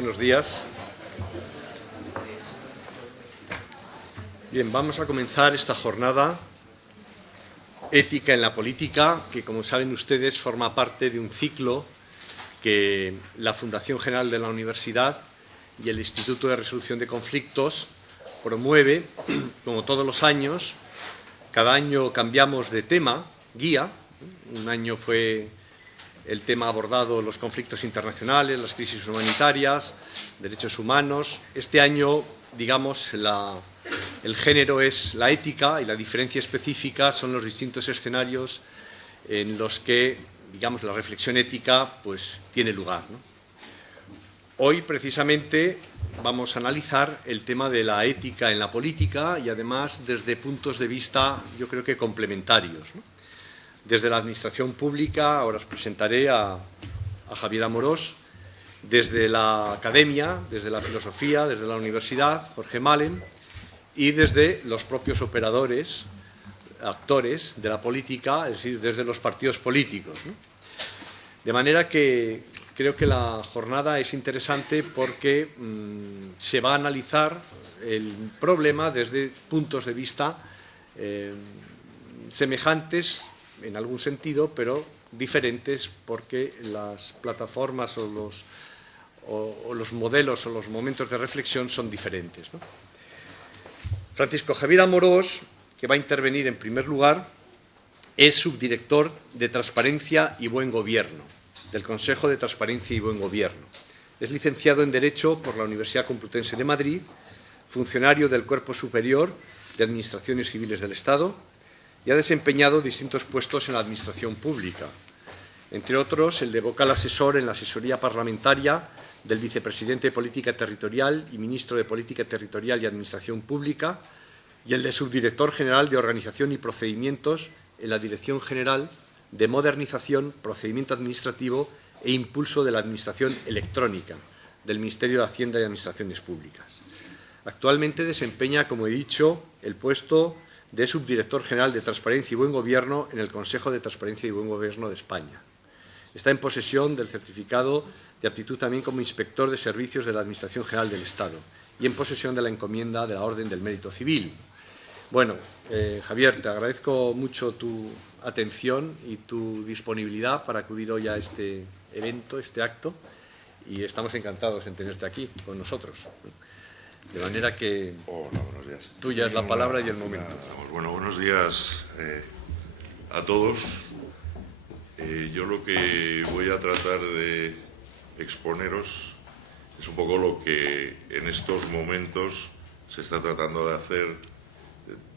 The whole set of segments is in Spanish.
Buenos días. Bien, vamos a comenzar esta jornada Ética en la Política, que, como saben ustedes, forma parte de un ciclo que la Fundación General de la Universidad y el Instituto de Resolución de Conflictos promueve, como todos los años. Cada año cambiamos de tema, guía. Un año fue el tema abordado los conflictos internacionales, las crisis humanitarias, derechos humanos. Este año, digamos, el género es la ética y la diferencia específica son los distintos escenarios en los que, digamos, la reflexión ética pues, tiene lugar, ¿no? Hoy, precisamente, vamos a analizar el tema de la ética en la política y, además, desde puntos de vista, yo creo que complementarios, ¿no? Desde la administración pública, ahora os presentaré a Javier Amorós, desde la academia, desde la filosofía, desde la universidad, Jorge Malem, y desde los propios operadores, actores de la política, es decir, desde los partidos políticos, ¿no? De manera que creo que la jornada es interesante porque se va a analizar el problema desde puntos de vista semejantes en algún sentido, pero diferentes porque las plataformas o los modelos o los momentos de reflexión son diferentes, ¿no? Francisco Javier Amorós, que va a intervenir en primer lugar, es subdirector de Transparencia y Buen Gobierno, del Consejo de Transparencia y Buen Gobierno. Es licenciado en Derecho por la Universidad Complutense de Madrid, funcionario del Cuerpo Superior de Administraciones Civiles del Estado y ha desempeñado distintos puestos en la Administración Pública, entre otros el de vocal asesor en la asesoría parlamentaria del Vicepresidente de Política Territorial y Ministro de Política Territorial y Administración Pública y el de Subdirector General de Organización y Procedimientos en la Dirección General de Modernización, Procedimiento Administrativo e Impulso de la Administración Electrónica del Ministerio de Hacienda y Administraciones Públicas. Actualmente desempeña, como he dicho, el puesto de Subdirector General de Transparencia y Buen Gobierno en el Consejo de Transparencia y Buen Gobierno de España. Está en posesión del certificado de aptitud también como Inspector de Servicios de la Administración General del Estado y en posesión de la encomienda de la Orden del Mérito Civil. Bueno, Javier, te agradezco mucho tu atención y tu disponibilidad para acudir hoy a este evento, este acto, y estamos encantados en tenerte aquí con nosotros. De manera que buenos días. Tuya es la palabra y el momento. Bueno, buenos días a todos. Yo lo que voy a tratar de exponeros es un poco lo que en estos momentos se está tratando de hacer,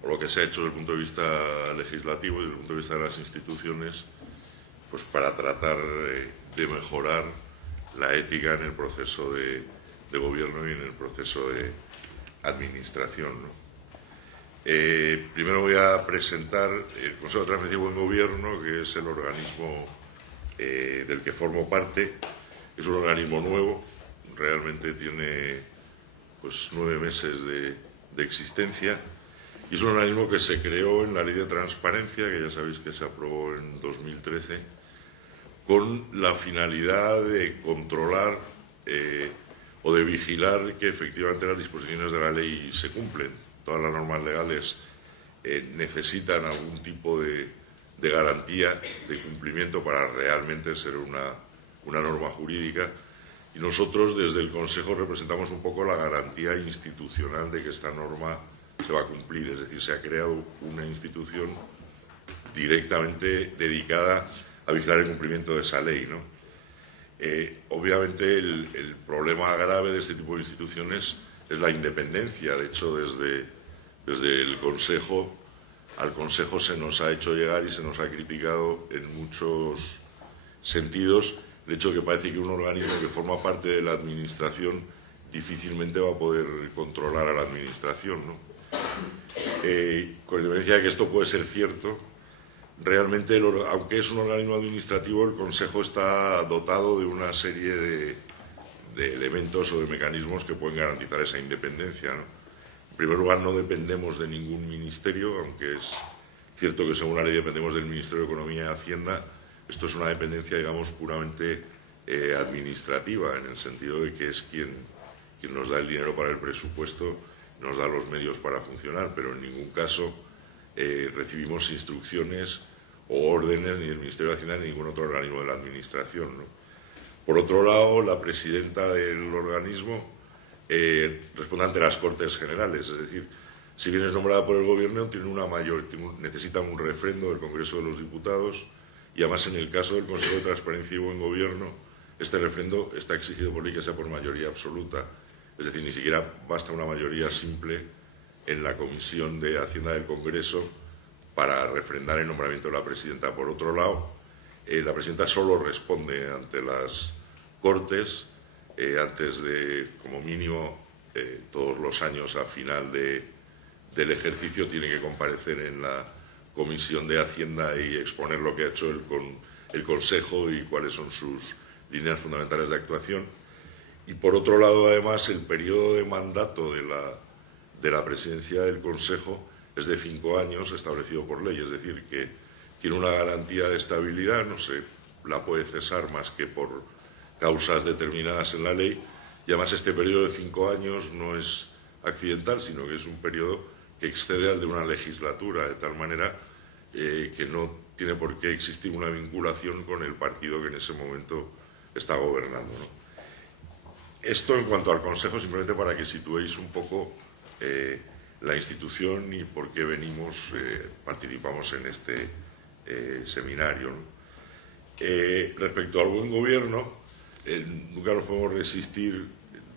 por lo que se ha hecho desde el punto de vista legislativo y desde el punto de vista de las instituciones, pues para tratar de mejorar la ética en el proceso de gobierno y en el proceso de administración, ¿no? Primero voy a presentar el Consejo de Transparencia y Buen Gobierno, que es el organismo del que formo parte. Es un organismo nuevo, realmente tiene pues 9 meses de existencia, y es un organismo que se creó en la Ley de Transparencia, que ya sabéis que se aprobó en 2013, con la finalidad de controlar o de vigilar que efectivamente las disposiciones de la ley se cumplen. Todas las normas legales necesitan algún tipo de garantía de cumplimiento para realmente ser una norma jurídica, y nosotros desde el Consejo representamos un poco la garantía institucional de que esta norma se va a cumplir. Es decir, se ha creado una institución directamente dedicada a vigilar el cumplimiento de esa ley, ¿no? Obviamente el problema grave de este tipo de instituciones es la independencia. De hecho, desde el Consejo, al Consejo se nos ha hecho llegar y se nos ha criticado en muchos sentidos el hecho de que parece que un organismo que forma parte de la Administración difícilmente va a poder controlar a la Administración, ¿no? Con independencia de que esto puede ser cierto, realmente, aunque es un organismo administrativo, el Consejo está dotado de una serie de elementos o de mecanismos que pueden garantizar esa independencia, ¿no? En primer lugar, no dependemos de ningún ministerio, aunque es cierto que según la ley dependemos del Ministerio de Economía y Hacienda. Esto es una dependencia, digamos, puramente administrativa, en el sentido de que es quien nos da el dinero para el presupuesto, nos da los medios para funcionar, pero en ningún caso recibimos instrucciones o órdenes ni del Ministerio de Hacienda ni ningún otro organismo de la Administración, ¿no? Por otro lado, la presidenta del organismo responde ante las Cortes Generales, es decir, si bien es nombrada por el Gobierno, necesita un refrendo del Congreso de los Diputados y además en el caso del Consejo de Transparencia y Buen Gobierno, este refrendo está exigido por ley que sea por mayoría absoluta, es decir, ni siquiera basta una mayoría simple en la Comisión de Hacienda del Congreso para refrendar el nombramiento de la presidenta. Por otro lado, la presidenta solo responde ante las Cortes antes de, como mínimo, todos los años a final del ejercicio tiene que comparecer en la Comisión de Hacienda y exponer lo que ha hecho el Consejo y cuáles son sus líneas fundamentales de actuación. Y por otro lado, además, el periodo de mandato de la presidencia del Consejo es de 5 años establecido por ley, es decir, que tiene una garantía de estabilidad, no se la puede cesar más que por causas determinadas en la ley, y además este periodo de 5 años no es accidental, sino que es un periodo que excede al de una legislatura, de tal manera que no tiene por qué existir una vinculación con el partido que en ese momento está gobernando, ¿no? Esto en cuanto al Consejo, simplemente para que situéis un poco la institución y por qué participamos en este seminario, ¿no? Respecto al buen gobierno, nunca nos podemos resistir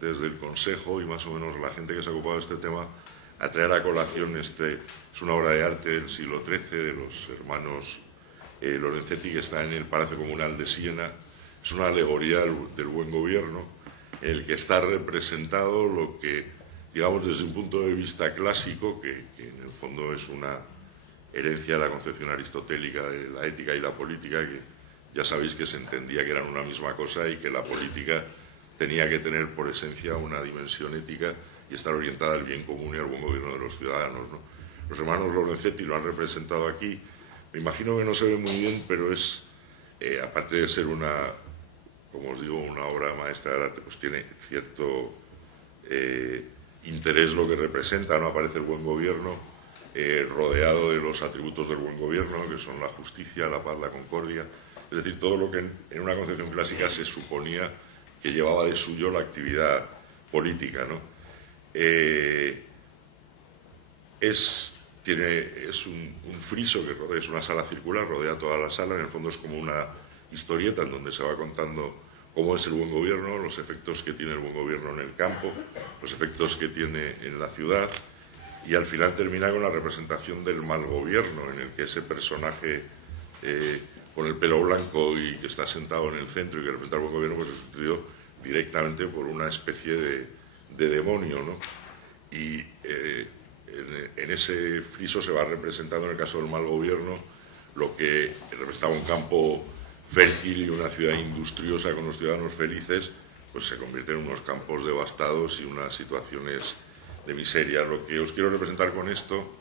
desde el Consejo y más o menos la gente que se ha ocupado de este tema a traer a colación es una obra de arte del siglo XIII de los hermanos Lorenzetti, que está en el Palacio Comunal de Siena. Es una alegoría del buen gobierno en el que está representado lo que, digamos, desde un punto de vista clásico, que en el fondo es una herencia de la concepción aristotélica de la ética y la política, que ya sabéis que se entendía que eran una misma cosa y que la política tenía que tener por esencia una dimensión ética y estar orientada al bien común y al buen gobierno de los ciudadanos, ¿no? Los hermanos Lorenzetti lo han representado aquí. Me imagino que no se ve muy bien, pero es, aparte de ser como os digo, una obra maestra del arte, pues tiene cierto interés lo que representa, ¿no? Aparece el buen gobierno rodeado de los atributos del buen gobierno, que son la justicia, la paz, la concordia, es decir, todo lo que en una concepción clásica se suponía que llevaba de suyo la actividad política, ¿no? Es un friso que rodea, es una sala circular, rodea toda la sala, en el fondo es como una historieta en donde se va contando cómo es el buen gobierno, los efectos que tiene el buen gobierno en el campo, los efectos que tiene en la ciudad, y al final termina con la representación del mal gobierno, en el que ese personaje con el pelo blanco y que está sentado en el centro y que representa el buen gobierno, pues es sustituido directamente por una especie de demonio, ¿no? Y en ese friso se va representando, en el caso del mal gobierno, lo que representaba un campo fértil y una ciudad industriosa con los ciudadanos felices, pues se convierte en unos campos devastados y unas situaciones de miseria. Lo que os quiero representar con esto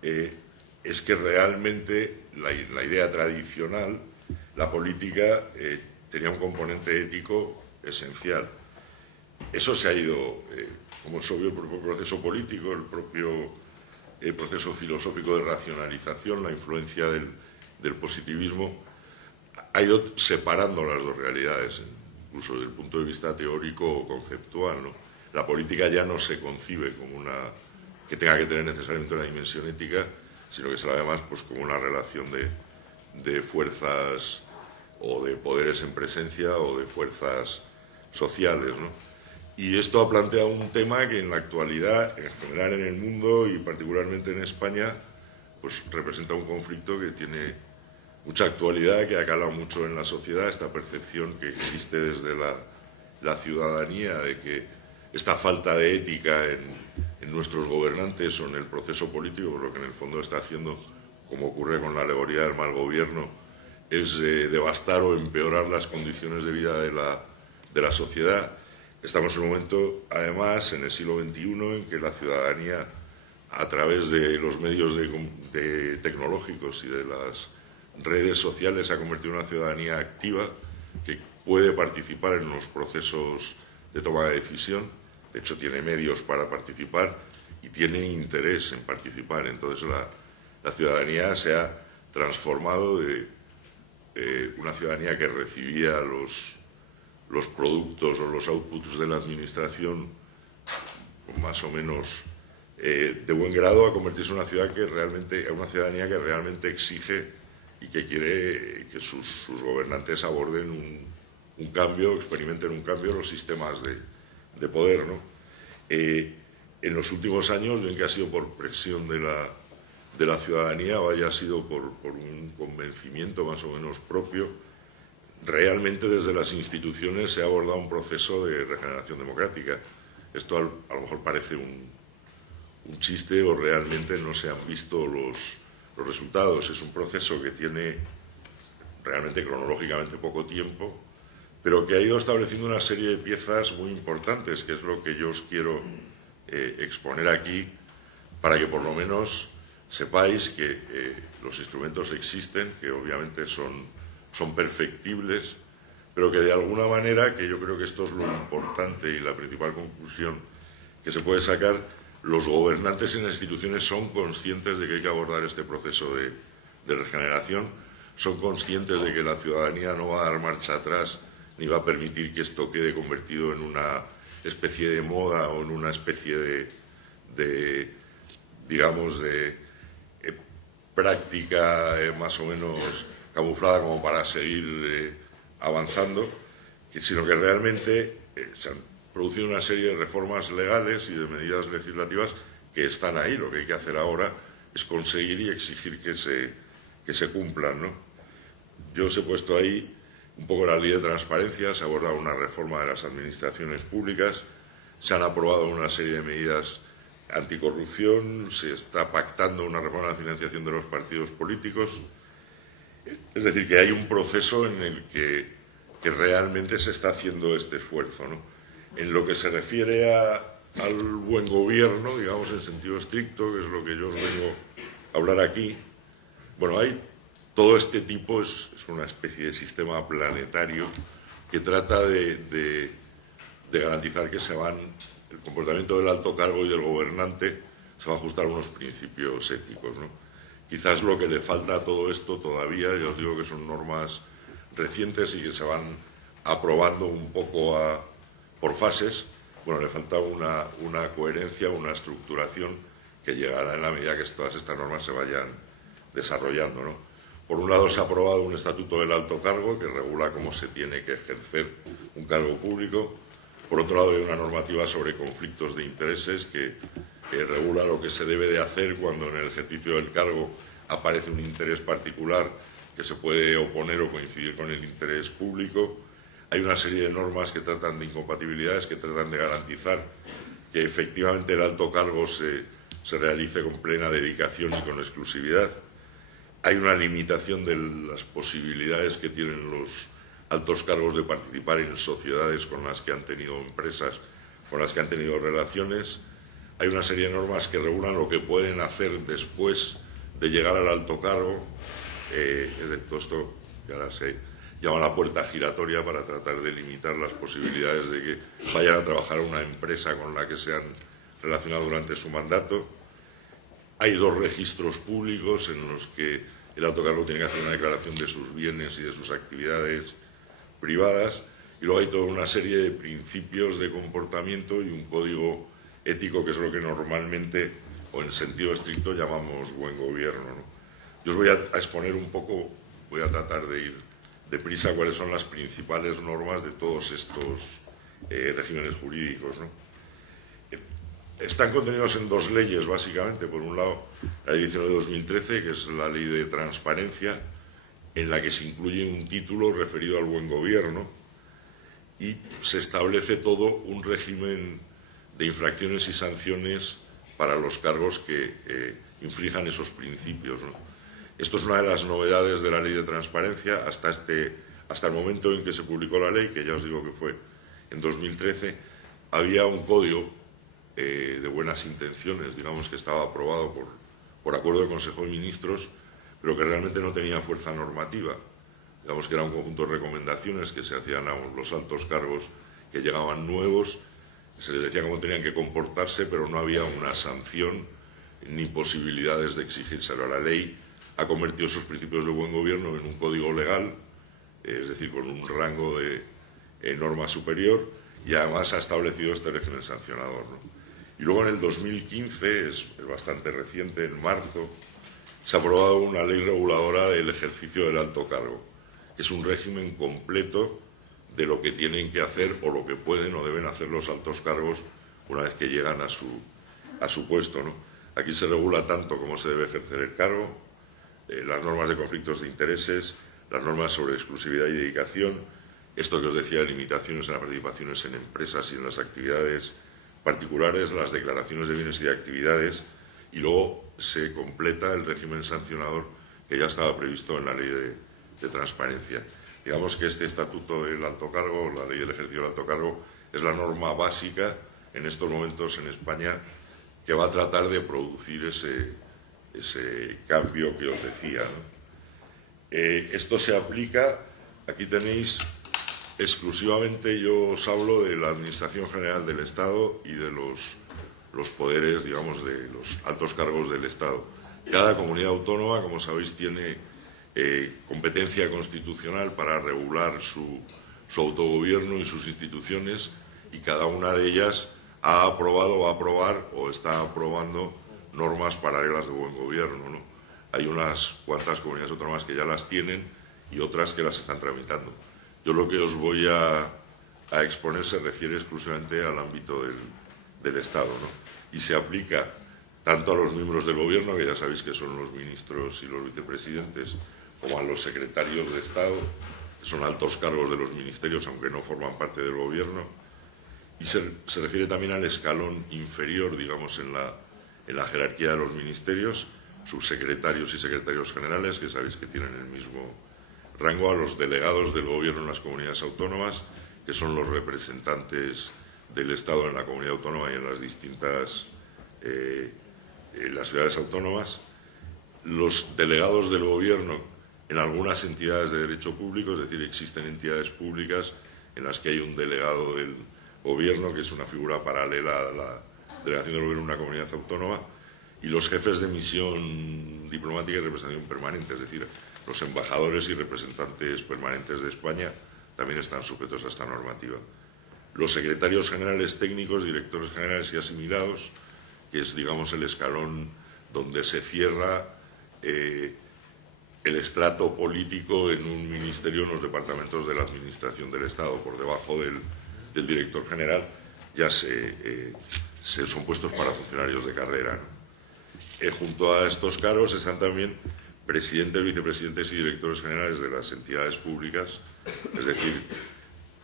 es que realmente la idea tradicional, la política, tenía un componente ético esencial. Eso se ha ido, como es obvio, por el propio proceso político, el propio proceso filosófico de racionalización, la influencia del positivismo, ha ido separando las dos realidades, incluso desde el punto de vista teórico o conceptual, ¿no? La política ya no se concibe como que tenga que tener necesariamente una dimensión ética, sino que se la ve más pues, como una relación de fuerzas o de poderes en presencia o de fuerzas sociales, ¿no? Y esto ha planteado un tema que en la actualidad, en general en el mundo y particularmente en España, pues representa un conflicto que tiene mucha actualidad, que ha calado mucho en la sociedad, esta percepción que existe desde la ciudadanía de que esta falta de ética en nuestros gobernantes o en el proceso político, por lo que en el fondo está haciendo, como ocurre con la alegoría del mal gobierno, es devastar o empeorar las condiciones de vida de la sociedad. Estamos en un momento, además, en el siglo XXI, en que la ciudadanía, a través de los medios tecnológicos y de las redes sociales, se ha convertido en una ciudadanía activa que puede participar en los procesos de toma de decisión, de hecho tiene medios para participar y tiene interés en participar. Entonces la ciudadanía se ha transformado de una ciudadanía que recibía los productos o los outputs de la administración más o menos de buen grado a convertirse en una ciudadanía que realmente exige y que quiere que sus gobernantes aborden un cambio, experimenten un cambio en los sistemas de poder, ¿no? En los últimos años, bien que ha sido por presión de la ciudadanía o haya sido por un convencimiento más o menos propio, realmente desde las instituciones se ha abordado un proceso de regeneración democrática. Esto a lo mejor parece un chiste o realmente no se han visto los resultados. Es un proceso que tiene realmente cronológicamente poco tiempo, pero que ha ido estableciendo una serie de piezas muy importantes, que es lo que yo os quiero exponer aquí, para que por lo menos sepáis que los instrumentos existen, que obviamente son perfectibles, pero que de alguna manera, que yo creo que esto es lo importante y la principal conclusión que se puede sacar, los gobernantes en las instituciones son conscientes de que hay que abordar este proceso de regeneración, son conscientes de que la ciudadanía no va a dar marcha atrás ni va a permitir que esto quede convertido en una especie de moda o en una especie de práctica más o menos camuflada como para seguir avanzando, sino que realmente se han producido una serie de reformas legales y de medidas legislativas que están ahí. Lo que hay que hacer ahora es conseguir y exigir que se cumplan, ¿no? Yo os he puesto ahí un poco la ley de transparencia, se ha abordado una reforma de las administraciones públicas, se han aprobado una serie de medidas anticorrupción, se está pactando una reforma de la financiación de los partidos políticos. Es decir, que hay un proceso en el que realmente se está haciendo este esfuerzo, ¿no? En lo que se refiere al buen gobierno, digamos en sentido estricto, que es lo que yo os vengo a hablar aquí, bueno, hay todo este tipo, es una especie de sistema planetario que trata de garantizar que el comportamiento del alto cargo y del gobernante se va a ajustar a unos principios éticos, ¿no? Quizás lo que le falta a todo esto todavía, ya os digo que son normas recientes y que se van aprobando un poco por fases. Bueno, le falta una coherencia, una estructuración que llegará en la medida que todas estas normas se vayan desarrollando, ¿no? Por un lado se ha aprobado un estatuto del alto cargo que regula cómo se tiene que ejercer un cargo público. Por otro lado hay una normativa sobre conflictos de intereses que regula lo que se debe de hacer cuando en el ejercicio del cargo aparece un interés particular que se puede oponer o coincidir con el interés público. Hay una serie de normas que tratan de incompatibilidades, que tratan de garantizar que efectivamente el alto cargo se realice con plena dedicación y con exclusividad. Hay una limitación de las posibilidades que tienen los altos cargos de participar en sociedades con las que han tenido empresas, con las que han tenido relaciones. Hay una serie de normas que regulan lo que pueden hacer después de llegar al alto cargo. Todo esto que ahora se llama la puerta giratoria, para tratar de limitar las posibilidades de que vayan a trabajar a una empresa con la que se han relacionado durante su mandato. Hay 2 registros públicos en los que el alto cargo tiene que hacer una declaración de sus bienes y de sus actividades privadas. Y luego hay toda una serie de principios de comportamiento y un código ético, que es lo que normalmente, o en sentido estricto, llamamos buen gobierno, ¿no? Yo os voy a exponer un poco, voy a tratar de ir deprisa, cuáles son las principales normas de todos estos regímenes jurídicos, ¿no? Están contenidos en 2 leyes, básicamente. Por un lado, la Ley 19 de 2013, que es la Ley de Transparencia, en la que se incluye un título referido al buen gobierno y se establece todo un régimen de infracciones y sanciones para los cargos que infrijan esos principios, ¿no? Esto es una de las novedades de la Ley de Transparencia hasta el momento en que se publicó la ley, que ya os digo que fue en 2013. Había un código de buenas intenciones, digamos, que estaba aprobado por acuerdo del Consejo de Ministros, pero que realmente no tenía fuerza normativa. digamos que era un conjunto de recomendaciones que se hacían a los altos cargos que llegaban nuevos, se les decía cómo tenían que comportarse, pero no había una sanción ni posibilidades de exigírselo. La ley ha convertido esos principios de buen gobierno en un código legal, es decir, con un rango de norma superior, y además ha establecido este régimen sancionador, ¿no? Y luego en el 2015, es bastante reciente, en marzo, se ha aprobado una ley reguladora del ejercicio del alto cargo, que es un régimen completo de lo que tienen que hacer o lo que pueden o deben hacer los altos cargos una vez que llegan a su puesto, ¿no? Aquí se regula tanto cómo se debe ejercer el cargo, las normas de conflictos de intereses, las normas sobre exclusividad y dedicación, esto que os decía, limitaciones en las participaciones en empresas y en las actividades particulares, las declaraciones de bienes y de actividades, y luego se completa el régimen sancionador que ya estaba previsto en la ley de transparencia. Digamos que este estatuto del alto cargo, la ley del ejercicio del alto cargo, es la norma básica en estos momentos en España que va a tratar de producir ese cambio que os decía, ¿no? Esto se aplica, aquí tenéis exclusivamente, yo os hablo de la Administración General del Estado y de los poderes, digamos, de los altos cargos del Estado. Cada comunidad autónoma, como sabéis, tiene competencia constitucional para regular su autogobierno y sus instituciones, y cada una de ellas ha aprobado, va a aprobar o está aprobando normas paralelas de buen gobierno, ¿no? Hay unas cuantas comunidades autónomas que ya las tienen y otras que las están tramitando. Yo lo que os voy a exponer se refiere exclusivamente al ámbito del Estado, ¿no? Y se aplica tanto a los miembros del Gobierno, que ya sabéis que son los ministros y los vicepresidentes, como a los secretarios de Estado, que son altos cargos de los ministerios, aunque no forman parte del Gobierno. Y se refiere también al escalón inferior, digamos, en la jerarquía de los ministerios, subsecretarios y secretarios generales, que sabéis que tienen el mismo rango, a los delegados del Gobierno en las comunidades autónomas, que son los representantes del Estado en la comunidad autónoma y en las distintas en las ciudades autónomas, los delegados del Gobierno en algunas entidades de derecho público, es decir, existen entidades públicas en las que hay un delegado del Gobierno, que es una figura paralela a la delegación del Gobierno en una comunidad autónoma, y los jefes de misión diplomática y representación permanente, es decir, los embajadores y representantes permanentes de España también están sujetos a esta normativa. Los secretarios generales técnicos, directores generales y asimilados, que es, digamos, el escalón donde se cierra el estrato político en un ministerio, en los departamentos de la Administración del Estado, por debajo del director general, ya son puestos para funcionarios de carrera, ¿no? Junto a estos cargos están también presidentes, vicepresidentes y directores generales de las entidades públicas, es decir,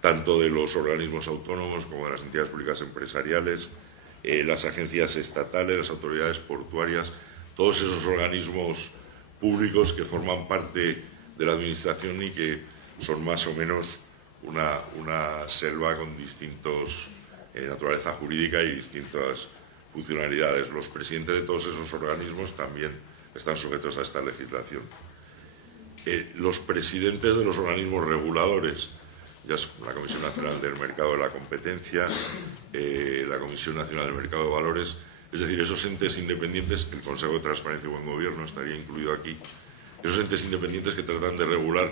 tanto de los organismos autónomos como de las entidades públicas empresariales, las agencias estatales, las autoridades portuarias, todos esos organismos públicos que forman parte de la Administración y que son más o menos una selva con distintos naturaleza jurídica y distintas funcionalidades. Los presidentes de todos esos organismos también están sujetos a esta legislación. Los presidentes de los organismos reguladores, ya es la Comisión Nacional del Mercado de la Competencia, la Comisión Nacional del Mercado de Valores, es decir, esos entes independientes, el Consejo de Transparencia y Buen Gobierno estaría incluido aquí, esos entes independientes que tratan de regular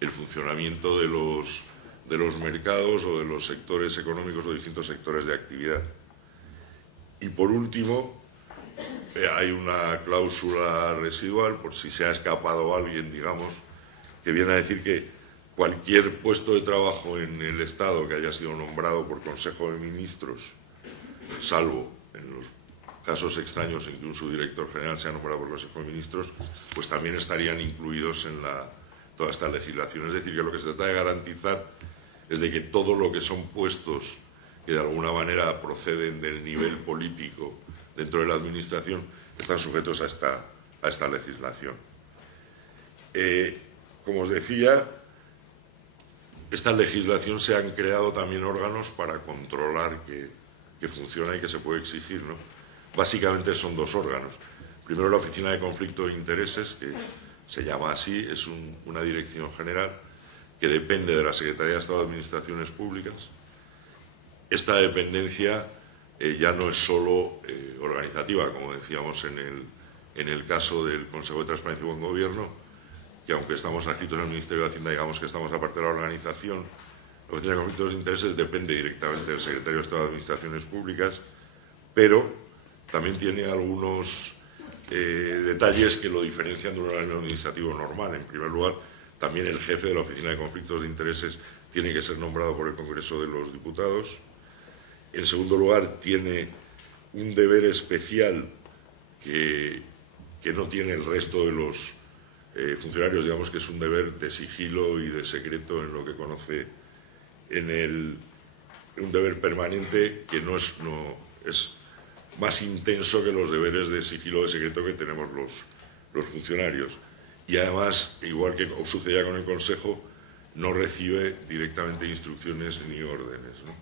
el funcionamiento de los mercados o de los sectores económicos o distintos sectores de actividad. Y por último, hay una cláusula residual, por si se ha escapado alguien, digamos, que viene a decir que cualquier puesto de trabajo en el Estado que haya sido nombrado por Consejo de Ministros, salvo en los casos extraños en que un subdirector general sea nombrado por Consejo de Ministros, pues también estarían incluidos en toda esta legislación. Es decir, que lo que se trata de garantizar es de que todo lo que son puestos que de alguna manera proceden del nivel político dentro de la Administración están sujetos a esta legislación. Como os decía, esta legislación se han creado también órganos para controlar que funciona y que se puede exigir, ¿no? Básicamente son dos órganos. Primero, la Oficina de Conflicto de Intereses, que se llama así, es una dirección general que depende de la Secretaría de Estado de Administraciones Públicas. Esta dependencia ya no es solo organizativa, como decíamos en el caso del Consejo de Transparencia y Buen Gobierno, que aunque estamos adscritos en el Ministerio de Hacienda, digamos que estamos aparte de la organización. La Oficina de Conflictos de Intereses depende directamente del Secretario de Estado de Administraciones Públicas, pero también tiene algunos detalles que lo diferencian de un organismo administrativo normal. En primer lugar, también el jefe de la Oficina de Conflictos de Intereses tiene que ser nombrado por el Congreso de los Diputados. En segundo lugar, tiene un deber especial que no tiene el resto de los funcionarios, digamos que es un deber de sigilo y de secreto en lo que conoce un deber permanente que no es más intenso que los deberes de sigilo o de secreto que tenemos los funcionarios. Y además, igual que sucedía con el Consejo, no recibe directamente instrucciones ni órdenes, ¿no?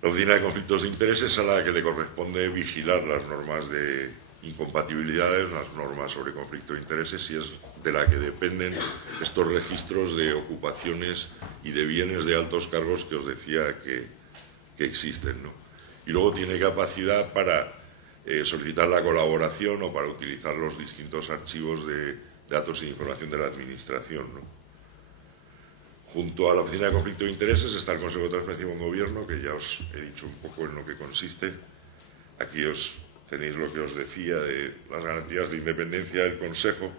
La Oficina de Conflictos de Intereses es a la que le corresponde vigilar las normas de incompatibilidades, las normas sobre conflicto de intereses, y es de la que dependen estos registros de ocupaciones y de bienes de altos cargos que os decía que existen, ¿no? Y luego tiene capacidad para solicitar la colaboración o para utilizar los distintos archivos de datos e información de la Administración, ¿no? Junto a la Oficina de Conflicto de Intereses está el Consejo de Transparencia y Buen Gobierno, que ya os he dicho un poco en lo que consiste. Aquí tenéis lo que os decía de las garantías de independencia del Consejo.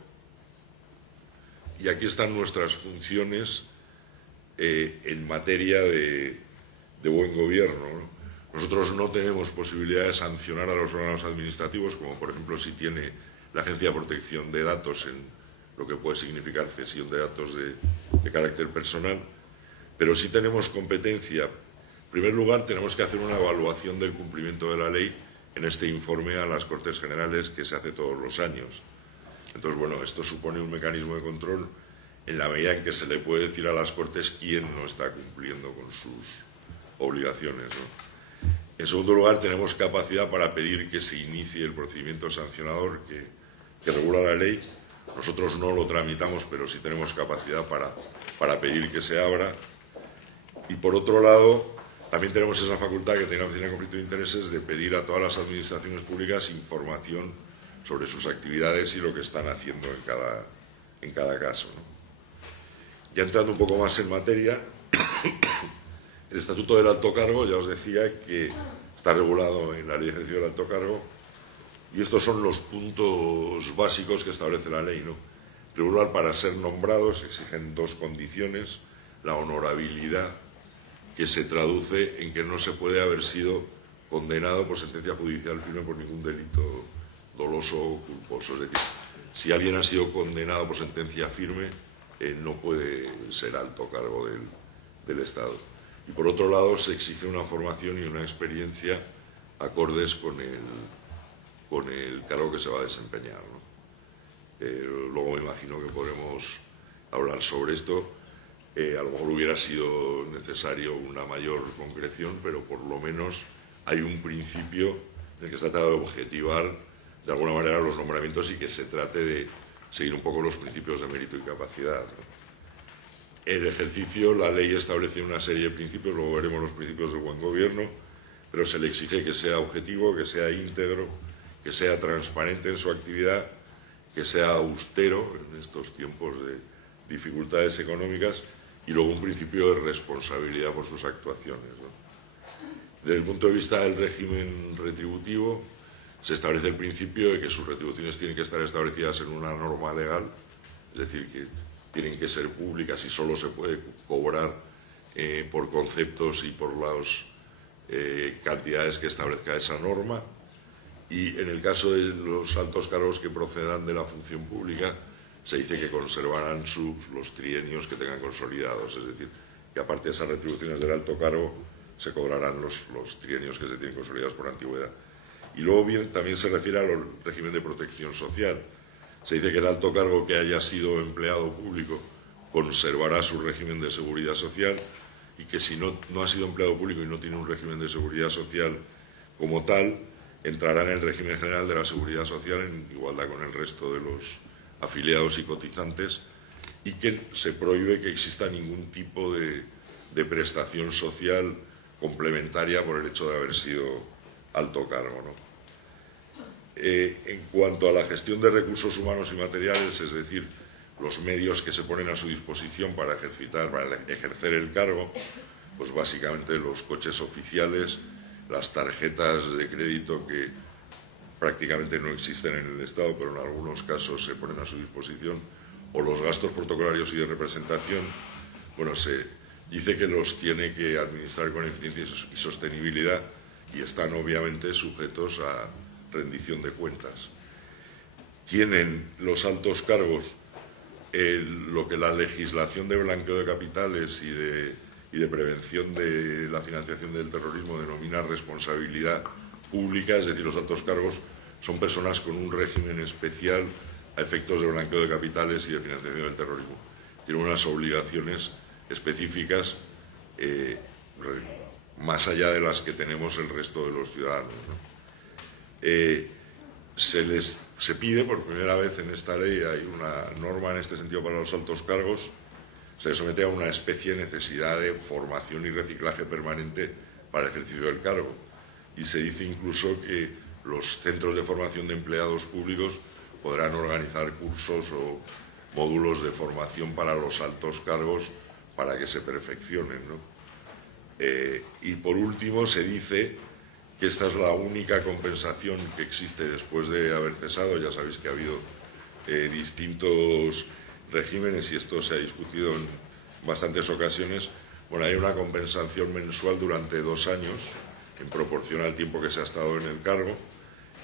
Y aquí están nuestras funciones en materia de buen gobierno, ¿no? Nosotros no tenemos posibilidad de sancionar a los órganos administrativos, como por ejemplo si tiene la Agencia de Protección de Datos en lo que puede significar cesión de datos de carácter personal, pero sí tenemos competencia. En primer lugar, tenemos que hacer una evaluación del cumplimiento de la ley en este informe a las Cortes Generales que se hace todos los años. Entonces, bueno, esto supone un mecanismo de control en la medida en que se le puede decir a las Cortes quién no está cumpliendo con sus obligaciones, ¿no? En segundo lugar, tenemos capacidad para pedir que se inicie el procedimiento sancionador que regula la ley. Nosotros no lo tramitamos, pero sí tenemos capacidad para pedir que se abra. Y por otro lado, también tenemos esa facultad que tiene la Oficina de Conflicto de Intereses de pedir a todas las administraciones públicas información sobre sus actividades y lo que están haciendo en cada caso, ¿no? Ya entrando un poco más en materia, el Estatuto del Alto Cargo, ya os decía que está regulado en la Ley de Ejercicio del Alto Cargo, y estos son los puntos básicos que establece la ley, ¿no? En primer lugar, para ser nombrados exigen dos condiciones: la honorabilidad, que se traduce en que no se puede haber sido condenado por sentencia judicial firme por ningún delito doloso o culposo. Es decir, si alguien ha sido condenado por sentencia firme, no puede ser alto cargo del Estado. Y por otro lado, se exige una formación y una experiencia acordes con el cargo que se va a desempeñar, ¿no? Luego me imagino que podremos hablar sobre esto. A lo mejor hubiera sido necesario una mayor concreción, pero por lo menos hay un principio en el que se trata de objetivar de alguna manera los nombramientos y que se trate de seguir un poco los principios de mérito y capacidad, ¿no? El ejercicio, la ley establece una serie de principios, luego veremos los principios del buen gobierno, pero se le exige que sea objetivo, que sea íntegro, que sea transparente en su actividad, que sea austero en estos tiempos de dificultades económicas, y luego un principio de responsabilidad por sus actuaciones, ¿no? Desde el punto de vista del régimen retributivo, se establece el principio de que sus retribuciones tienen que estar establecidas en una norma legal, es decir, que tienen que ser públicas y solo se puede cobrar por conceptos y por las cantidades que establezca esa norma. Y en el caso de los altos cargos que procedan de la función pública, se dice que conservarán los trienios que tengan consolidados, es decir, que aparte de esas retribuciones del alto cargo, se cobrarán los trienios que se tienen consolidados por antigüedad. Y luego también se refiere al régimen de protección social. Se dice que el alto cargo que haya sido empleado público conservará su régimen de seguridad social, y que si no ha sido empleado público y no tiene un régimen de seguridad social como tal, entrará en el régimen general de la seguridad social en igualdad con el resto de los afiliados y cotizantes, y que se prohíbe que exista ningún tipo de prestación social complementaria por el hecho de haber sido alto cargo, ¿no? En cuanto a la gestión de recursos humanos y materiales, es decir, los medios que se ponen a su disposición para ejercer el cargo, pues básicamente los coches oficiales, las tarjetas de crédito que prácticamente no existen en el Estado, pero en algunos casos se ponen a su disposición, o los gastos protocolarios y de representación, bueno, se dice que los tiene que administrar con eficiencia y sostenibilidad y están obviamente sujetos a rendición de cuentas. Tienen los altos cargos lo que la legislación de blanqueo de capitales y de prevención de la financiación del terrorismo denomina responsabilidad pública, es decir, los altos cargos son personas con un régimen especial a efectos de blanqueo de capitales y de financiación del terrorismo. Tienen unas obligaciones específicas más allá de las que tenemos el resto de los ciudadanos, ¿no? Se pide por primera vez en esta ley, hay una norma en este sentido para los altos cargos, se les somete a una especie de necesidad de formación y reciclaje permanente para el ejercicio del cargo. Y se dice incluso que los centros de formación de empleados públicos podrán organizar cursos o módulos de formación para los altos cargos para que se perfeccionen, ¿no? Y por último se dice que esta es la única compensación que existe después de haber cesado. Ya sabéis que ha habido distintos regímenes y esto se ha discutido en bastantes ocasiones. Bueno, hay una compensación mensual durante 2 años en proporción al tiempo que se ha estado en el cargo,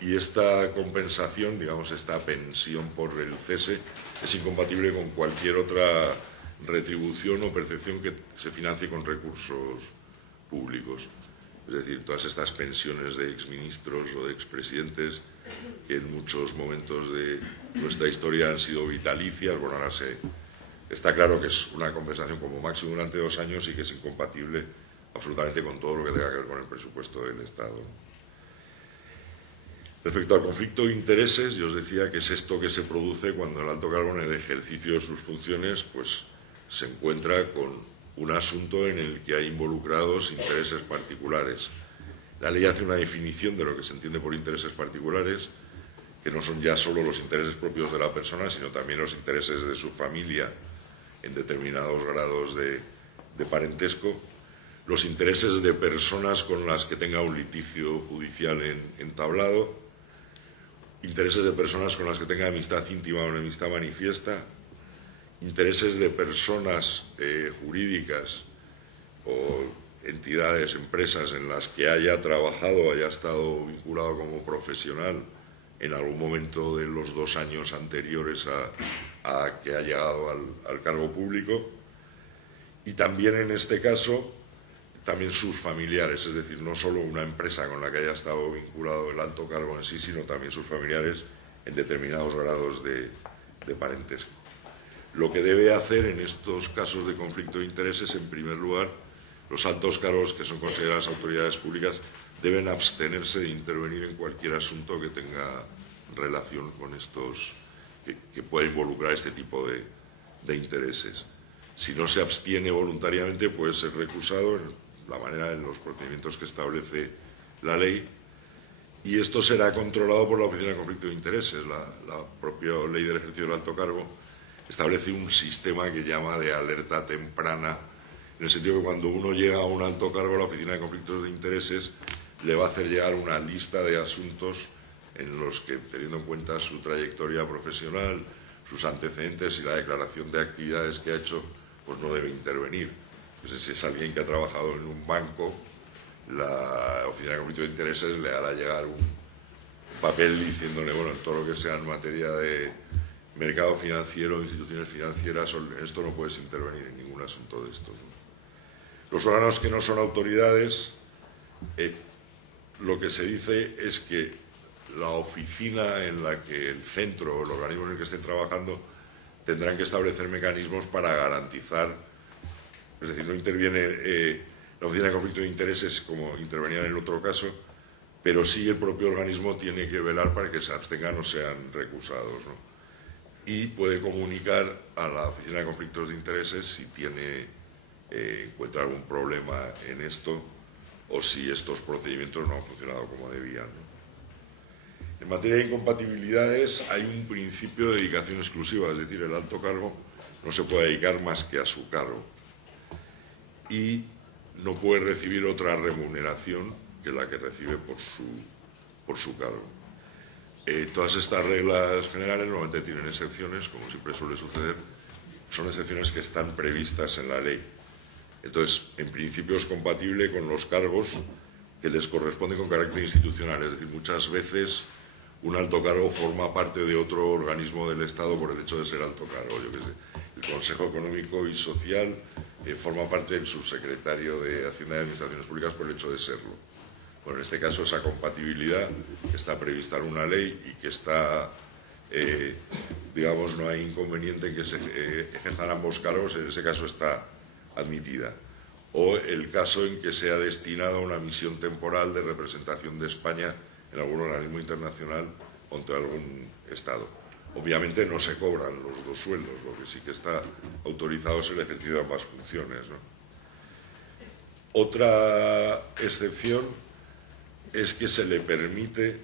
y esta compensación, digamos, esta pensión por el cese, es incompatible con cualquier otra retribución o percepción que se financie con recursos públicos. Es decir, todas estas pensiones de exministros o de expresidentes, que en muchos momentos de nuestra historia han sido vitalicias, bueno, ahora está claro que es una compensación como máximo durante 2 años y que es incompatible absolutamente con todo lo que tenga que ver con el presupuesto del Estado. Respecto al conflicto de intereses, yo os decía que es esto que se produce cuando el alto cargo en el ejercicio de sus funciones pues se encuentra con un asunto en el que hay involucrados intereses particulares. La ley hace una definición de lo que se entiende por intereses particulares, que no son ya solo los intereses propios de la persona, sino también los intereses de su familia en determinados grados de parentesco, los intereses de personas con las que tenga un litigio judicial entablado, intereses de personas con las que tenga amistad íntima o enemistad manifiesta, intereses de personas jurídicas o entidades, empresas en las que haya trabajado, haya estado vinculado como profesional en algún momento de los 2 años anteriores a que ha llegado al cargo público, y también en este caso también sus familiares, es decir, no solo una empresa con la que haya estado vinculado el alto cargo en sí, sino también sus familiares en determinados grados de parentesco. Lo que debe hacer en estos casos de conflicto de intereses, en primer lugar, los altos cargos que son consideradas autoridades públicas deben abstenerse de intervenir en cualquier asunto que tenga relación con estos, que pueda involucrar este tipo de intereses. Si no se abstiene voluntariamente, puede ser recusado en la manera, en los procedimientos que establece la ley, y esto será controlado por la Oficina de Conflicto de Intereses. La propia ley del ejercicio del alto cargo establece un sistema que llama de alerta temprana, en el sentido que cuando uno llega a un alto cargo, la Oficina de Conflictos de Intereses le va a hacer llegar una lista de asuntos en los que, teniendo en cuenta su trayectoria profesional, sus antecedentes y la declaración de actividades que ha hecho, pues no debe intervenir. Entonces, si es alguien que ha trabajado en un banco, la Oficina de Conflictos de Intereses le hará llegar un papel diciéndole, bueno, en todo lo que sea en materia de mercado financiero, instituciones financieras, esto no puedes intervenir en ningún asunto de esto, ¿no? Los órganos que no son autoridades, lo que se dice es que la oficina en la que el centro o el organismo en el que estén trabajando tendrán que establecer mecanismos para garantizar, es decir, no interviene la Oficina de Conflicto de Intereses como intervenía en el otro caso, pero sí el propio organismo tiene que velar para que se abstengan o sean recusados, ¿no? y puede comunicar a la Oficina de Conflictos de Intereses si encuentra algún problema en esto o si estos procedimientos no han funcionado como debían, ¿no? En materia de incompatibilidades hay un principio de dedicación exclusiva, es decir, el alto cargo no se puede dedicar más que a su cargo y no puede recibir otra remuneración que la que recibe por su cargo. Todas estas reglas generales normalmente tienen excepciones, como siempre suele suceder, son excepciones que están previstas en la ley. Entonces, en principio es compatible con los cargos que les corresponden con carácter institucional, es decir, muchas veces un alto cargo forma parte de otro organismo del Estado por el hecho de ser alto cargo. Yo qué sé, el Consejo Económico y Social forma parte del subsecretario de Hacienda y Administraciones Públicas por el hecho de serlo. Bueno, en este caso esa compatibilidad que está prevista en una ley y que está, digamos, no hay inconveniente en que se ejerzan ambos cargos, en ese caso está admitida. O el caso en que sea destinado a una misión temporal de representación de España en algún organismo internacional o ante algún Estado. Obviamente no se cobran los dos sueldos, lo que sí que está autorizado es el ejercicio de ambas funciones, ¿no? Otra excepción es que se le permite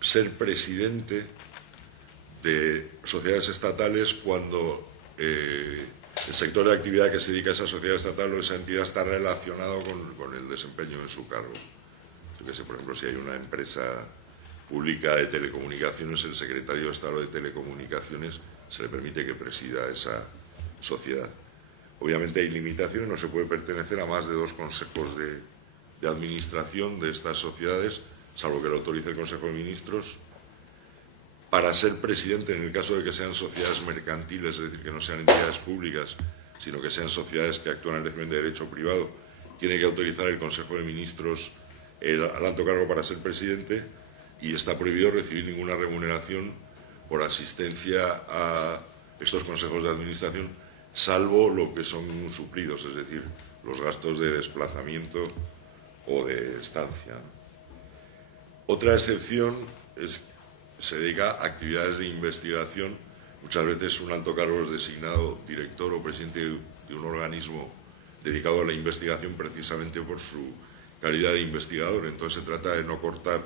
ser presidente de sociedades estatales cuando el sector de actividad que se dedica a esa sociedad estatal o esa entidad está relacionado con el desempeño de su cargo. Yo que sé, por ejemplo, si hay una empresa pública de telecomunicaciones, el secretario de Estado de Telecomunicaciones se le permite que presida esa sociedad. Obviamente hay limitaciones, no se puede pertenecer a más de 2 consejos de administración de estas sociedades, salvo que lo autorice el Consejo de Ministros. Para ser presidente, en el caso de que sean sociedades mercantiles, es decir, que no sean entidades públicas, sino que sean sociedades que actúan en régimen de derecho privado, tiene que autorizar el Consejo de Ministros al alto cargo para ser presidente y está prohibido recibir ninguna remuneración por asistencia a estos consejos de administración, salvo lo que son suplidos, es decir, los gastos de desplazamiento o de estancia. Otra excepción se dedica a actividades de investigación. Muchas veces un alto cargo es designado director o presidente de un organismo dedicado a la investigación precisamente por su calidad de investigador. Entonces se trata de no cortar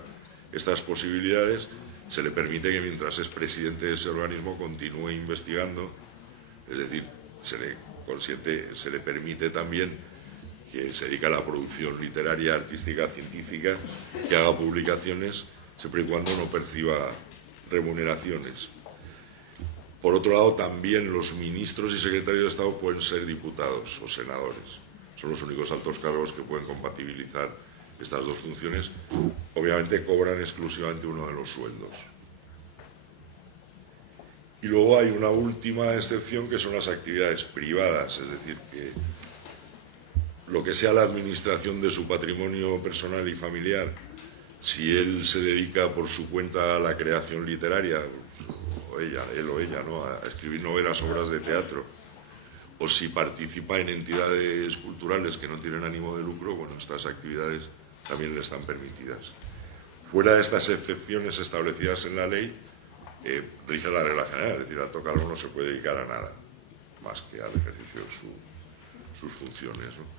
estas posibilidades. Se le permite que mientras es presidente de ese organismo continúe investigando, es decir, se le permite también que se dedica a la producción literaria, artística, científica, que haga publicaciones, siempre y cuando no perciba remuneraciones. Por otro lado, también los ministros y secretarios de Estado pueden ser diputados o senadores. Son los únicos altos cargos que pueden compatibilizar estas dos funciones. Obviamente cobran exclusivamente uno de los sueldos. Y luego hay una última excepción que son las actividades privadas, es decir, que lo que sea la administración de su patrimonio personal y familiar, si él se dedica por su cuenta a la creación literaria, o él o ella, ¿no?, a escribir novelas, obras de teatro, o si participa en entidades culturales que no tienen ánimo de lucro, bueno, estas actividades también le están permitidas. Fuera de estas excepciones establecidas en la ley, rige la regla general, es decir, alto cargo no se puede dedicar a nada más que al ejercicio de sus funciones, ¿no?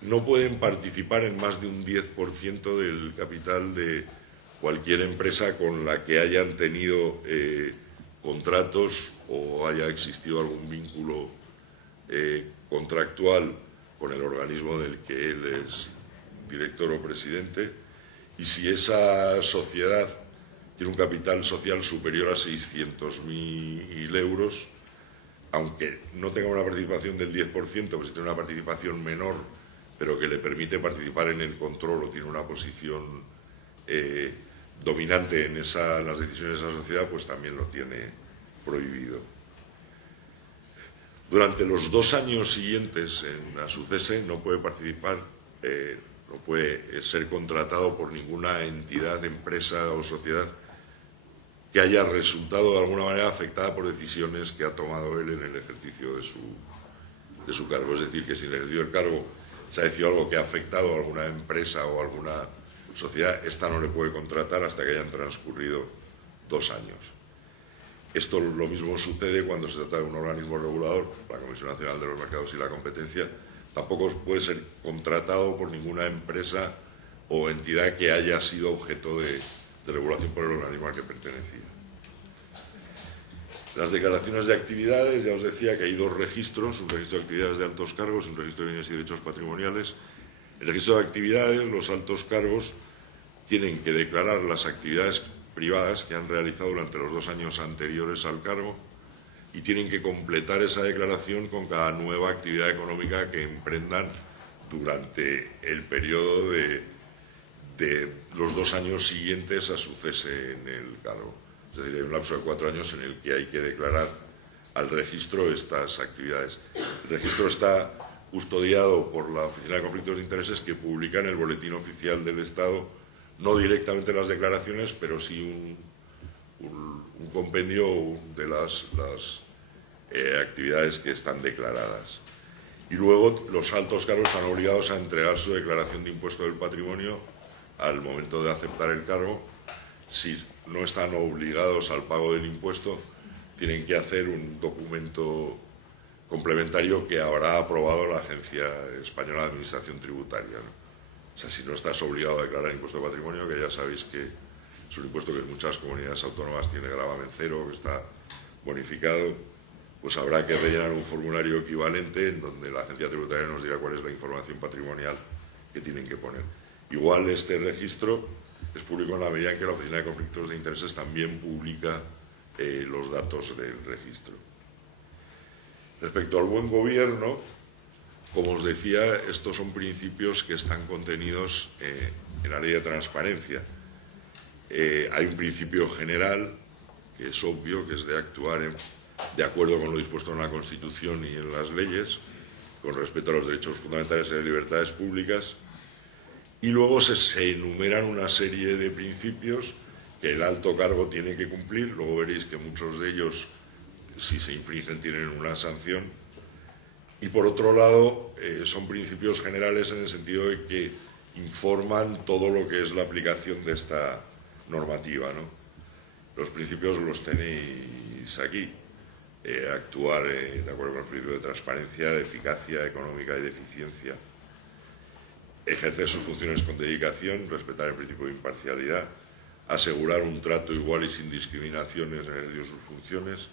No pueden participar en más de un 10% del capital de cualquier empresa con la que hayan tenido contratos o haya existido algún vínculo contractual con el organismo del que él es director o presidente, y si esa sociedad tiene un capital social superior a 600.000 euros, aunque no tenga una participación del 10%, pues si tiene una participación menor, pero que le permite participar en el control o tiene una posición dominante en las decisiones de esa sociedad, pues también lo tiene prohibido. Durante los 2 años siguientes a su cese no puede participar, no puede ser contratado por ninguna entidad, empresa o sociedad que haya resultado de alguna manera afectada por decisiones que ha tomado él en el ejercicio de su cargo. Es decir, que si en el ejercicio del cargo se ha decidido algo que ha afectado a alguna empresa o a alguna sociedad, esta no le puede contratar hasta que hayan transcurrido 2 años. Esto lo mismo sucede cuando se trata de un organismo regulador, la Comisión Nacional de los Mercados y la Competencia. Tampoco puede ser contratado por ninguna empresa o entidad que haya sido objeto de regulación por el organismo al que pertenecía. Las declaraciones de actividades, ya os decía que hay dos registros, un registro de actividades de altos cargos y un registro de bienes y derechos patrimoniales. En el registro de actividades, los altos cargos tienen que declarar las actividades privadas que han realizado durante los 2 años anteriores al cargo y tienen que completar esa declaración con cada nueva actividad económica que emprendan durante el periodo de los 2 años siguientes a su cese en el cargo. Es decir, hay un lapso de 4 años en el que hay que declarar al registro estas actividades. El registro está custodiado por la Oficina de Conflictos de Intereses, que publica en el Boletín Oficial del Estado no directamente las declaraciones, pero sí un compendio de las actividades que están declaradas. Y luego los altos cargos están obligados a entregar su declaración de impuesto del patrimonio al momento de aceptar el cargo. Si no están obligados al pago del impuesto, tienen que hacer un documento complementario que habrá aprobado la Agencia Española de Administración Tributaria, ¿no? O sea, si no estás obligado a declarar impuesto de patrimonio, que ya sabéis que es un impuesto que en muchas comunidades autónomas tiene gravamen cero, que está bonificado, pues habrá que rellenar un formulario equivalente en donde la Agencia Tributaria nos dirá cuál es la información patrimonial que tienen que poner. Igual este registro es público en la medida en que la Oficina de Conflictos de Intereses también publica los datos del registro. Respecto al buen gobierno, como os decía, estos son principios que están contenidos en la Ley de Transparencia. Hay un principio general, que es obvio, que es de actuar de acuerdo con lo dispuesto en la Constitución y en las leyes, con respeto a los derechos fundamentales y las libertades públicas. Y luego se enumeran una serie de principios que el alto cargo tiene que cumplir. Luego veréis que muchos de ellos, si se infringen, tienen una sanción. Y por otro lado, son principios generales en el sentido de que informan todo lo que es la aplicación de esta normativa, ¿no? Los principios los tenéis aquí. Actuar de acuerdo con el principio de transparencia, de eficacia económica y de eficiencia. Ejercer sus funciones con dedicación, respetar el principio de imparcialidad, asegurar un trato igual y sin discriminaciones en el ejercicio de sus funciones,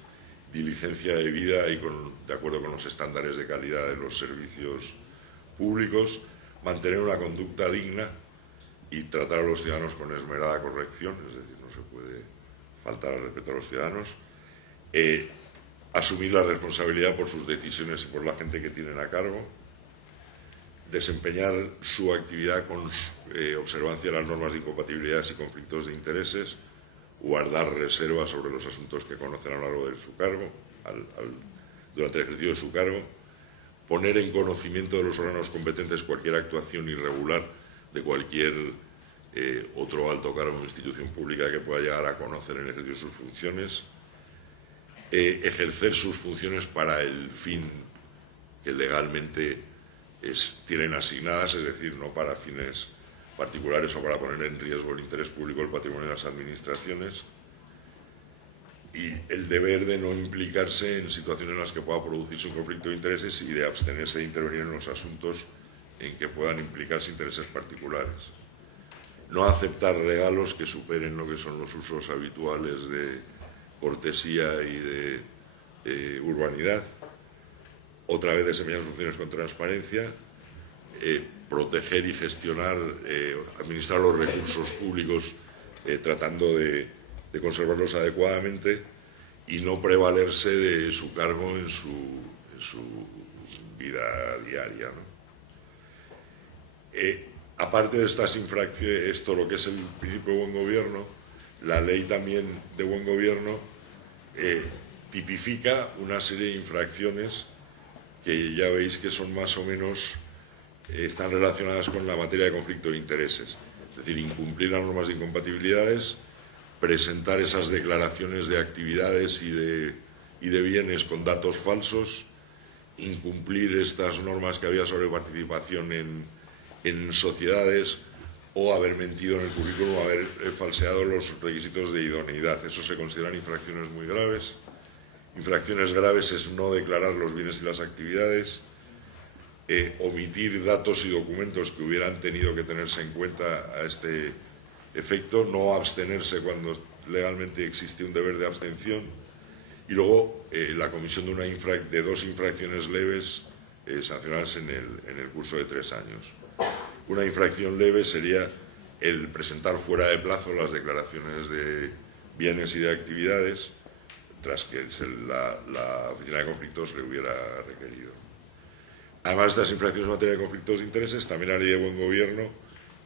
diligencia debida y de acuerdo con los estándares de calidad de los servicios públicos, mantener una conducta digna y tratar a los ciudadanos con esmerada corrección, es decir, no se puede faltar al respeto a los ciudadanos, asumir la responsabilidad por sus decisiones y por la gente que tienen a cargo, desempeñar su actividad con observancia de las normas de incompatibilidades y conflictos de intereses, guardar reservas sobre los asuntos que conocen a lo largo de su cargo, durante el ejercicio de su cargo, poner en conocimiento de los órganos competentes cualquier actuación irregular de cualquier otro alto cargo o institución pública que pueda llegar a conocer en el ejercicio de sus funciones, ejercer sus funciones para el fin que legalmente tienen asignadas, es decir, no para fines particulares o para poner en riesgo el interés público, el patrimonio de las administraciones, y el deber de no implicarse en situaciones en las que pueda producirse un conflicto de intereses y de abstenerse de intervenir en los asuntos en que puedan implicarse intereses particulares. No aceptar regalos que superen lo que son los usos habituales de cortesía y de urbanidad. Otra vez desempeñar funciones con transparencia, proteger y gestionar, administrar los recursos públicos tratando de conservarlos adecuadamente y no prevalerse de su cargo en su vida diaria, ¿no? Aparte de estas infracciones, esto lo que es el principio de buen gobierno, la ley también de buen gobierno tipifica una serie de infracciones que ya veis que son más o menos, están relacionadas con la materia de conflicto de intereses. Es decir, incumplir las normas de incompatibilidades, presentar esas declaraciones de actividades y de bienes con datos falsos, incumplir estas normas que había sobre participación en sociedades o haber mentido en el currículum o haber falseado los requisitos de idoneidad. Eso se consideran infracciones muy graves. Infracciones graves es no declarar los bienes y las actividades, omitir datos y documentos que hubieran tenido que tenerse en cuenta a este efecto, no abstenerse cuando legalmente existe un deber de abstención, y luego la comisión de 2 infracciones leves sancionadas en el curso de 3 años. Una infracción leve sería el presentar fuera de plazo las declaraciones de bienes y de actividades tras que la Oficina de Conflictos le hubiera requerido. Además de estas infracciones en materia de conflictos de intereses, también la Ley de Buen Gobierno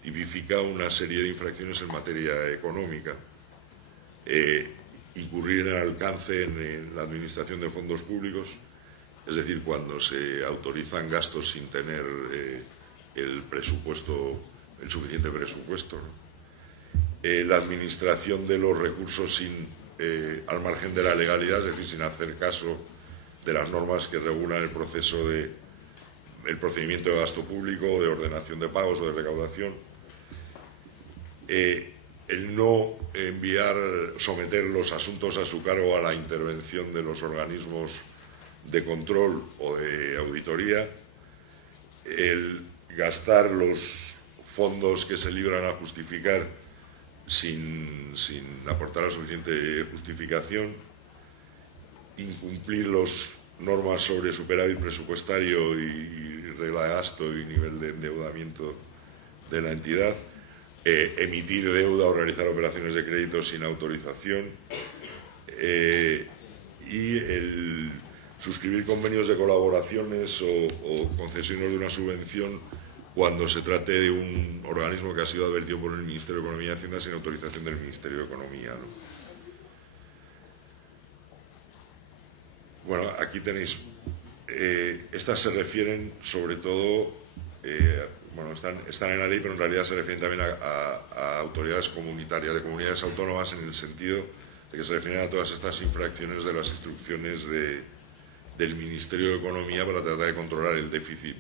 tipifica una serie de infracciones en materia económica. Incurrir en el alcance en la administración de fondos públicos, es decir, cuando se autorizan gastos sin tener el suficiente presupuesto, ¿no? La administración de los recursos al margen de la legalidad, es decir, sin hacer caso de las normas que regulan el procedimiento de gasto público, de ordenación de pagos o de recaudación. El no someter los asuntos a su cargo a la intervención de los organismos de control o de auditoría, el gastar los fondos que se libran a justificar sin aportar la suficiente justificación, incumplir las normas sobre superávit presupuestario y regla de gasto y nivel de endeudamiento de la entidad, emitir deuda o realizar operaciones de crédito sin autorización, y el suscribir convenios de colaboraciones o concesiones de una subvención cuando se trate de un organismo que ha sido advertido por el Ministerio de Economía y Hacienda sin autorización del Ministerio de Economía, ¿no? Bueno, aquí tenéis, estas se refieren sobre todo, están en la ley, pero en realidad se refieren también a autoridades comunitarias, de comunidades autónomas, en el sentido de que se refieren a todas estas infracciones de las instrucciones del Ministerio de Economía para tratar de controlar el déficit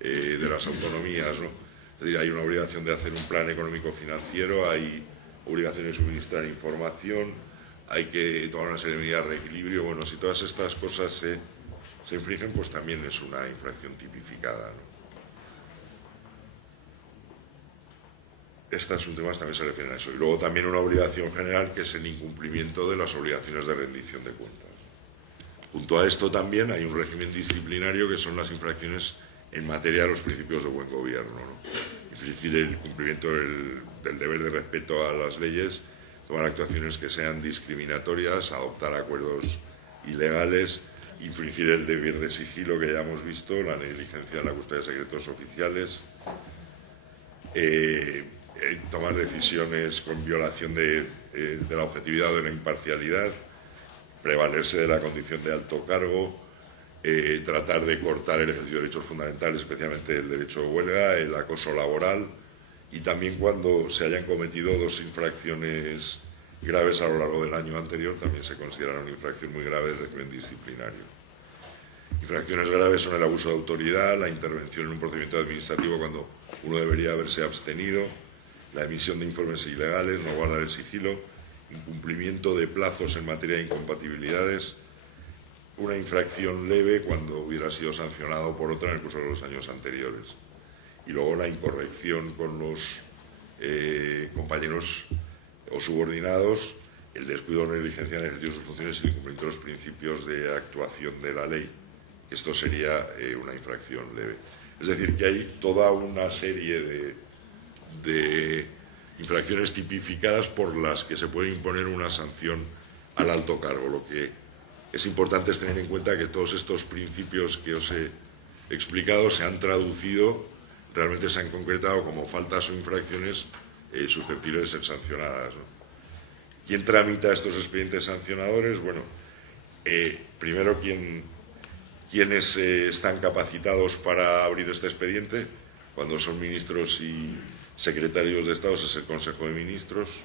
de las autonomías, ¿no? Es decir, hay una obligación de hacer un plan económico-financiero, hay obligación de suministrar información, hay que tomar una serie de medidas de reequilibrio. Bueno, si todas estas cosas se infringen, pues también es una infracción tipificada, ¿no? Estas últimas también se refieren a eso. Y luego también una obligación general, que es el incumplimiento de las obligaciones de rendición de cuentas. Junto a esto también hay un régimen disciplinario, que son las infracciones en materia de los principios de buen gobierno, ¿no? Infringir el cumplimiento del deber de respeto a las leyes, tomar actuaciones que sean discriminatorias, adoptar acuerdos ilegales, infringir el deber de sigilo que ya hemos visto, la negligencia en la custodia de secretos oficiales, tomar decisiones con violación de la objetividad o de la imparcialidad, prevalerse de la condición de alto cargo, tratar de cortar el ejercicio de derechos fundamentales, especialmente el derecho de huelga, el acoso laboral, y también cuando se hayan cometido 2 infracciones graves a lo largo del año anterior, también se considera una infracción muy grave del régimen disciplinario. Infracciones graves son el abuso de autoridad, la intervención en un procedimiento administrativo cuando uno debería haberse abstenido, la emisión de informes ilegales, no guardar el sigilo, incumplimiento de plazos en materia de incompatibilidades, una infracción leve cuando hubiera sido sancionado por otra en el curso de los años anteriores. Y luego la incorrección con los compañeros o subordinados, el descuido o negligencia en el ejercicio de sus funciones y el incumplimiento de los principios de actuación de la ley. Esto sería una infracción leve. Es decir, que hay toda una serie de infracciones tipificadas por las que se puede imponer una sanción al alto cargo. Lo que es importante es tener en cuenta que todos estos principios que os he explicado se han traducido, realmente se han concretado como faltas o infracciones susceptibles de ser sancionadas, ¿no? ¿Quién tramita estos expedientes sancionadores? Bueno, primero, ¿quiénes están capacitados para abrir este expediente? Cuando son ministros y secretarios de Estado es el Consejo de Ministros.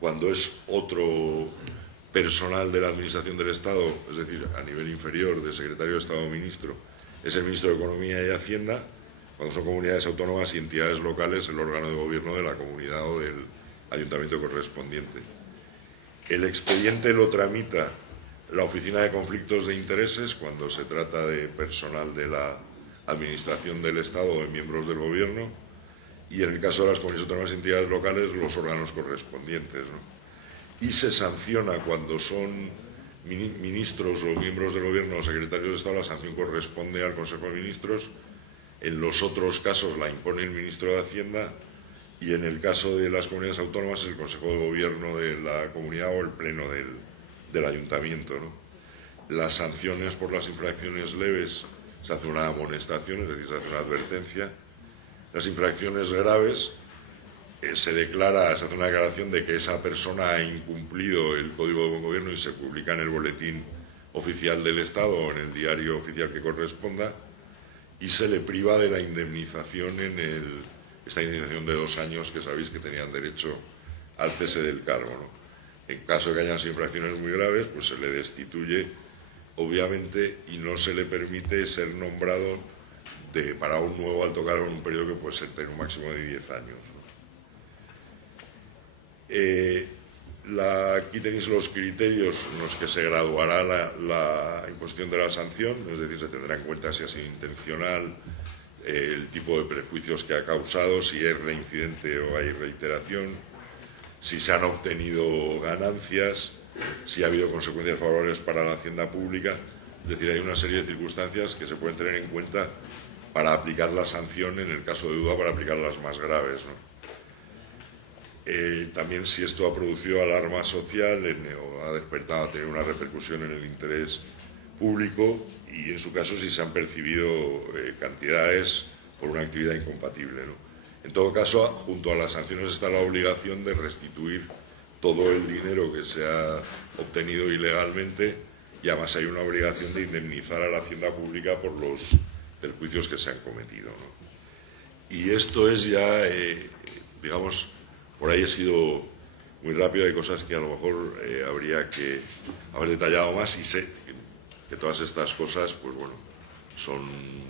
Cuando es otro personal de la Administración del Estado, es decir, a nivel inferior de secretario de Estado o ministro, es el ministro de Economía y Hacienda. Cuando son comunidades autónomas y entidades locales, el órgano de gobierno de la comunidad o del ayuntamiento correspondiente. El expediente lo tramita la Oficina de Conflictos de Intereses cuando se trata de personal de la Administración del Estado o de miembros del Gobierno, y en el caso de las comunidades autónomas y entidades locales, los órganos correspondientes, ¿no? Y se sanciona cuando son ministros o miembros del Gobierno o secretarios de Estado, la sanción corresponde al Consejo de Ministros. En los otros casos la impone el ministro de Hacienda, y en el caso de las comunidades autónomas el Consejo de Gobierno de la comunidad o el Pleno del ayuntamiento, ¿no? Las sanciones por las infracciones leves se hace una amonestación, es decir, se hace una advertencia. Las infracciones graves se hace una declaración de que esa persona ha incumplido el Código de Buen Gobierno y se publica en el Boletín Oficial del Estado o en el diario oficial que corresponda, y se le priva de la indemnización esta indemnización de 2 años que sabéis que tenían derecho al cese del cargo, ¿no? En caso de que hayan infracciones muy graves, pues se le destituye, obviamente, y no se le permite ser nombrado para un nuevo alto cargo en un periodo que puede ser tener un máximo de 10 años, ¿no? Aquí tenéis los criterios en los que se graduará la imposición de la sanción, es decir, se tendrá en cuenta si ha sido intencional, el tipo de perjuicios que ha causado, si es reincidente o hay reiteración, si se han obtenido ganancias, si ha habido consecuencias favorables para la hacienda pública. Es decir, hay una serie de circunstancias que se pueden tener en cuenta para aplicar la sanción, en el caso de duda, para aplicar las más graves, ¿no? También si esto ha producido alarma social o ha despertado, ha tenido una repercusión en el interés público, y en su caso si se han percibido cantidades por una actividad incompatible, ¿no? En todo caso, junto a las sanciones está la obligación de restituir todo el dinero que se ha obtenido ilegalmente, y además hay una obligación de indemnizar a la hacienda pública por los perjuicios que se han cometido, ¿no? Y esto es ya, digamos, por ahí he sido muy rápido, hay cosas que a lo mejor habría que haber detallado más, y sé que todas estas cosas, pues bueno, son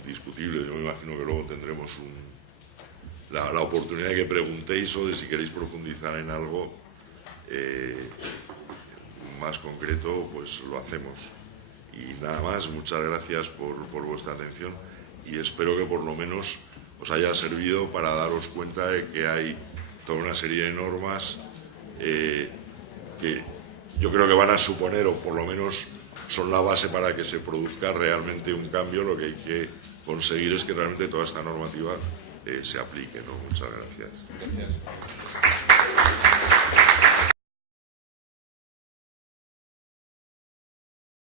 discutibles. Yo me imagino que luego tendremos la oportunidad de que preguntéis, o de si queréis profundizar en algo más concreto, pues lo hacemos. Y nada más, muchas gracias por vuestra atención, y espero que por lo menos os haya servido para daros cuenta de que hay toda una serie de normas que yo creo que van a suponer, o por lo menos son la base para que se produzca realmente un cambio. Lo que hay que conseguir es que realmente toda esta normativa se aplique, ¿no? Muchas gracias. Gracias.